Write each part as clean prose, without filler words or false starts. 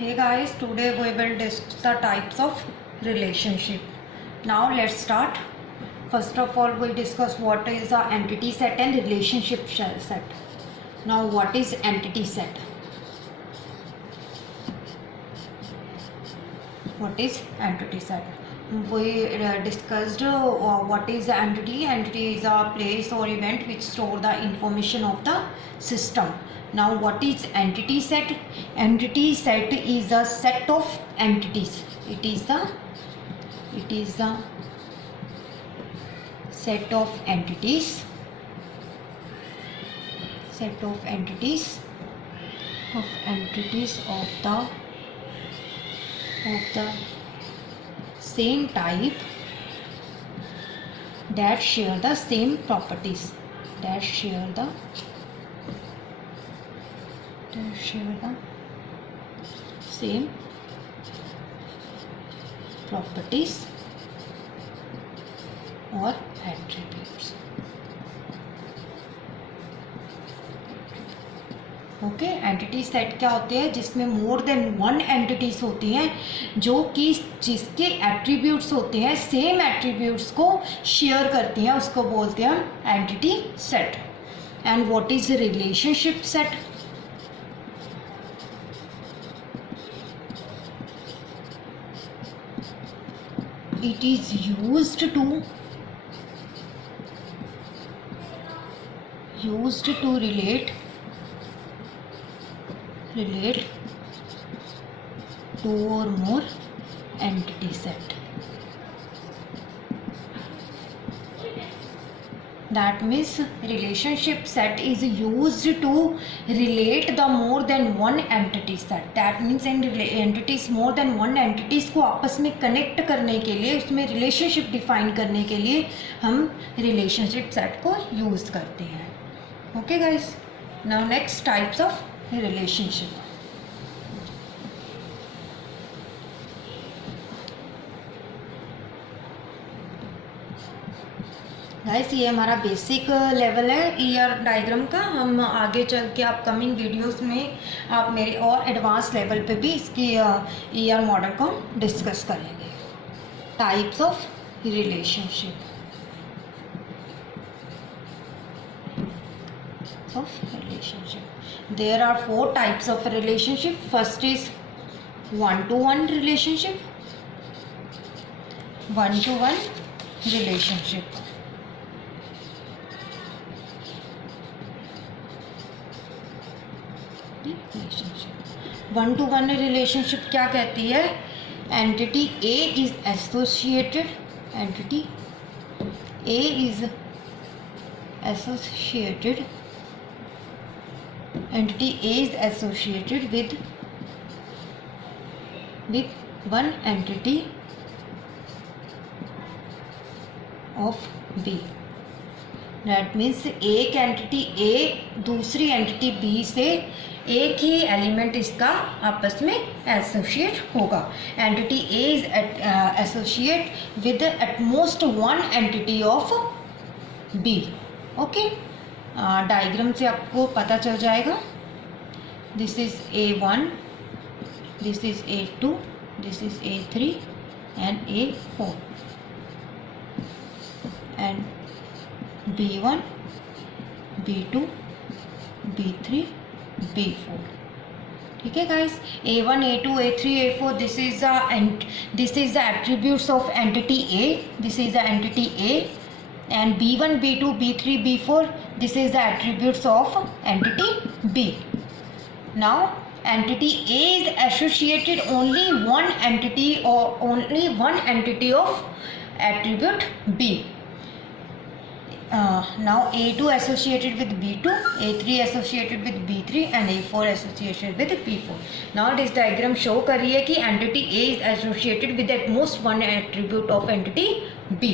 Hey guys, today we will discuss the types of relationship. Now let's start. First of all, we discuss what is a entity set and relationship set. Now what is entity set? What is entity set? We discussed what is the entity. Entity is a place or event which store the information of the system. Now what is entity set? Entity set is a set of entities. It is the set of entities of the same type that share the same properties. Same properties or attributes. Okay, entity set क्या होते हैं? जिसमें more than one entities होती हैं जो कि जिसके attributes होते हैं सेम एट्रीब्यूट्स को शेयर करती हैं, उसको बोलते हैं हम entity set. And what is relationship set? It is used to relate two or more entity set. That means relationship set is used to relate the more than one entity set. That means entities more than one entities को आपस में connect करने के लिए, उसमें relationship define करने के लिए हम रिलेशनशिप सेट को यूज करते हैं. Okay guys, now next types of relationship. Guys, ये हमारा बेसिक लेवल है ईआर डायग्राम का. हम आगे चल के अपकमिंग वीडियोस में आप मेरे और एडवांस लेवल पे भी इसकी ईआर मॉडल को डिस्कस करेंगे. Types of relationship. There are 4 types of relationship. First is one to one relationship. One to one relationship. One to one relationship क्या कहती है? Entity A is associated with one entity of B. That means एक entity A दूसरी entity B से एक ही element इसका आपस में एसोसिएट होगा. Entity A is associate with at most one entity of B. Okay, diagram से आपको पता चल जाएगा. This is A1, this is A2, this is A3 and A4 and B1, B2, B3, B4. ठीक है guys, A1, A2, A3, A4, this is the attributes of entity A. This is the entity A. And B1, B2, B3, B4, this is the attributes of entity B. Now entity A is associated only one entity or only one entity of attribute B. Now A2 associated with B2, A3 associated with B3 and A4 associated with B4. Now this diagram show कर रही है कि entity A is associated with at most one attribute of entity B.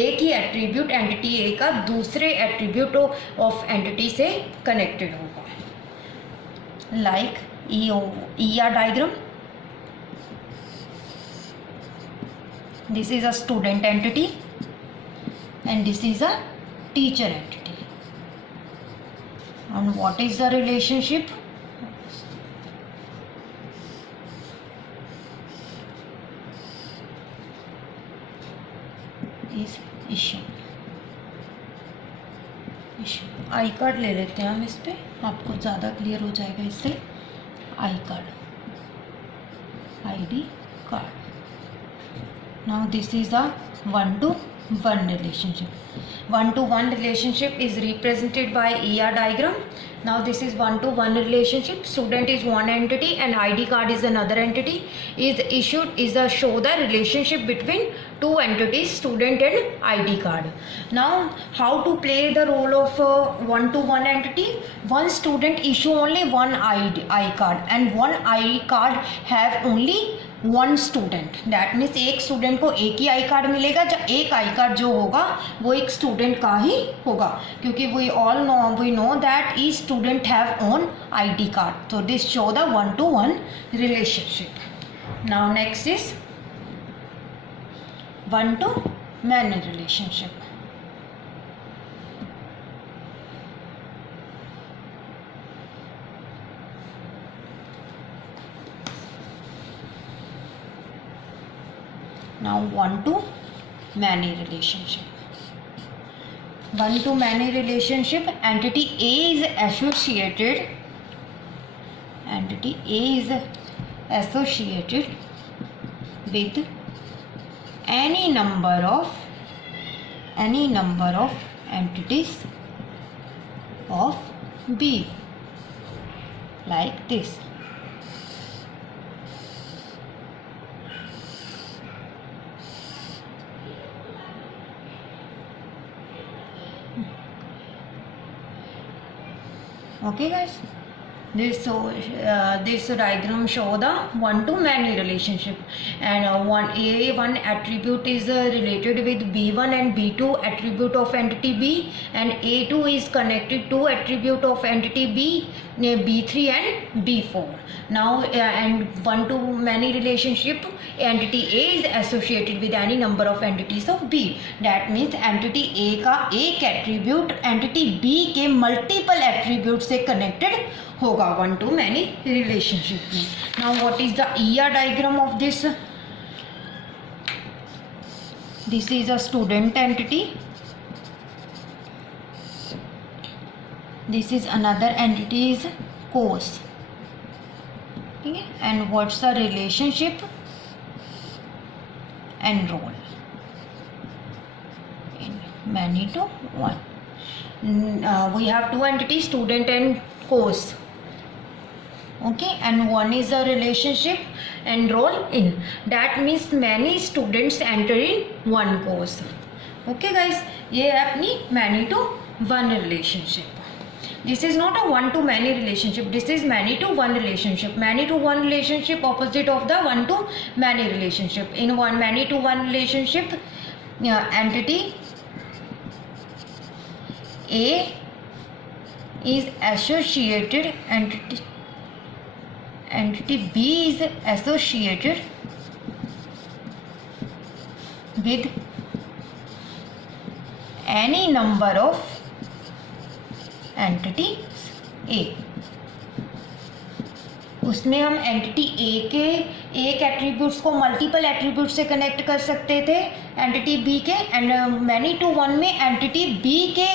एक ही attribute entity A का दूसरे attribute of entity से connected होगा. Like ER diagram. This is a student entity and this is a teacher entity. And what is the relationship? Is issue. I card ले लेते हैं हम इस पे, आपको ज़्यादा क्लियर हो जाएगा इससे। I card, ID card. Now this is a one-to-one relationship. One-to-one relationship is represented by ER diagram. Now this is one-to-one relationship. Student is one entity and ID card is another entity. Is issued is a show the relationship between two entities, student and ID card. Now how to play the role of one-to-one entity? One student issue only one I card and one I card have only one student. That means एक student को एक ही I card मिलेगा, जब एक I card जो होगा वो एक स्टूडेंट का ही होगा, क्योंकि we know that each student have own ID card. तो this show the one to one relationship. Now next is one to many relationship. Now one to many relationship. One to many relationship, entity A is associated. Entity A is associated with any number of entities of B, like this. Okay guys, this diagram show the one to many relationship, and one A1 attribute is related with B1 and B2 attribute of entity B, and A2 is connected to attribute of entity B, B3 and B4. Now and one to many relationship, entity A is associated with any number of entities of B. That means entity A का एक attribute entity B के multiple attribute से connected होगा one to many relationship में। Now what is the ER diagram of this? This is a student entity, this is another entity is course, ठीक है। And what's the relationship? Enroll in many to one. We have two entities, student and course. Okay, and one is a relationship, enroll in. That means many students enter in one course. Okay guys, ये है अपनी many to one relationship. This is not a one to many relationship, this is many to one relationship. Many to one relationship opposite of the one to many relationship. In one many to one relationship, entity A is associated, entity B is associated with any number of entity A। उसमें हम entity A के एक attributes को multiple attribute से connect कर सकते थे entity B के, एंड मैनी टू वन में एंटिटी B के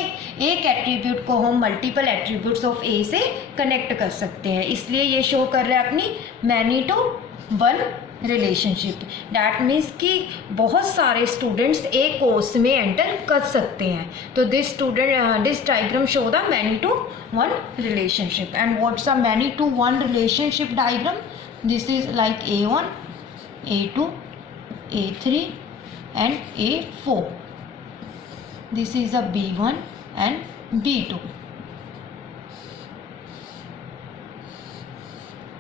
एक एट्रीब्यूट को हम मल्टीपल एट्रीब्यूट्स ऑफ A से कनेक्ट कर सकते हैं। इसलिए ये शो कर रहा है अपनी many to one relationship. That means कि बहुत सारे स्टूडेंट्स एक कोर्स में एंटर कर सकते हैं। तो this diagram show the many to one relationship. And what's a many to one relationship diagram? This is like A1, A2, A3 and A4. This is a B1 and B2.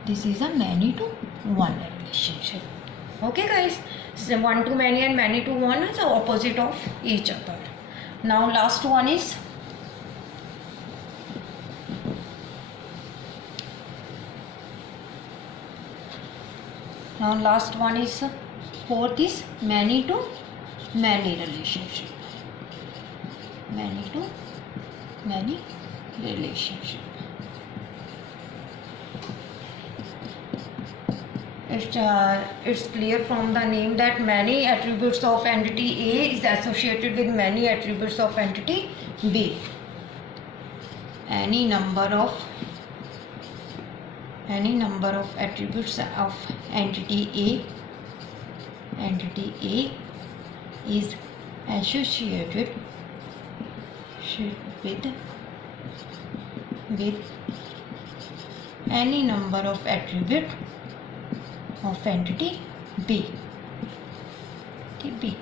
This is a many to one relationship. Okay guys, so one to many and many to one is the opposite of each other. Now last one is fourth is many to many relationship. Many to many relationship. it's clear from the name that many attributes of entity A is associated with many attributes of entity B. Any number of attributes of entity A is associated with any number of attribute of entity B. B.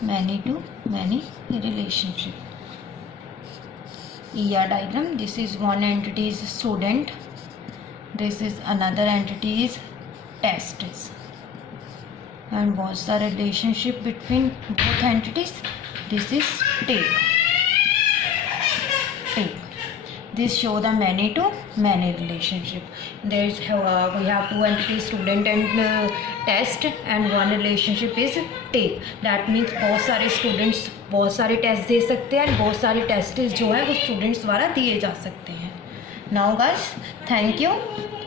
Many to many relationship. ER diagram. This is one entity is student. This is another entity is test. And what's the relationship between both entities? This is take. This show the many to many relationship. There's we have two entities, student and test, and one relationship is take. That means बहुत सारे students बहुत सारे test दे सकते हैं, बहुत सारे test जो है वो स्टूडेंट्स द्वारा दिए जा सकते हैं. Now guys, thank you.